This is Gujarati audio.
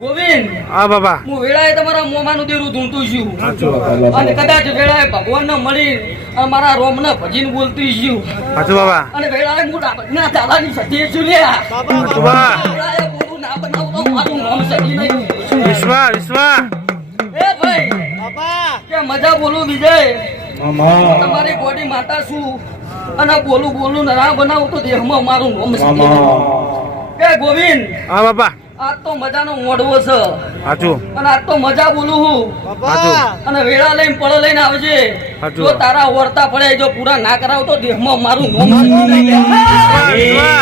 ગોવિંદ હા બાબા હું વેળાએ તમારા મોમાનું દેરું ધૂણતું છું સાચું અને કદાચ વેળાએ ભગવાનને મળી અને મારા રોમને ભજીને બોલતું છું સાચું બાબા અને વેળાએ હું ડાબરના તાલાની સતી છું લ્યા સાચું બા વેળાએ બોલું ના બનાવું તો મારું નામ સતી નહીં વિશ્વ વિશ્વ એ ભાઈ કે મજા બોલું વિજય હું તમારી ગોડી માતા છું અને બોલું ના બનાવું તો દેહમાં મારું નામ સતી નહીં કે ગોવિંદ હા બાબા આજ તો મજાનો મોડવો છે સાચું અને આજ તો મજા બોલું હું સાચું અને વેળા લઈને પળો લઈને આવજે સાચું. જો તારા વર્તા પડે જો પૂરા ના કરાવ તો દેહમાં મારું નામ સતી નહીં.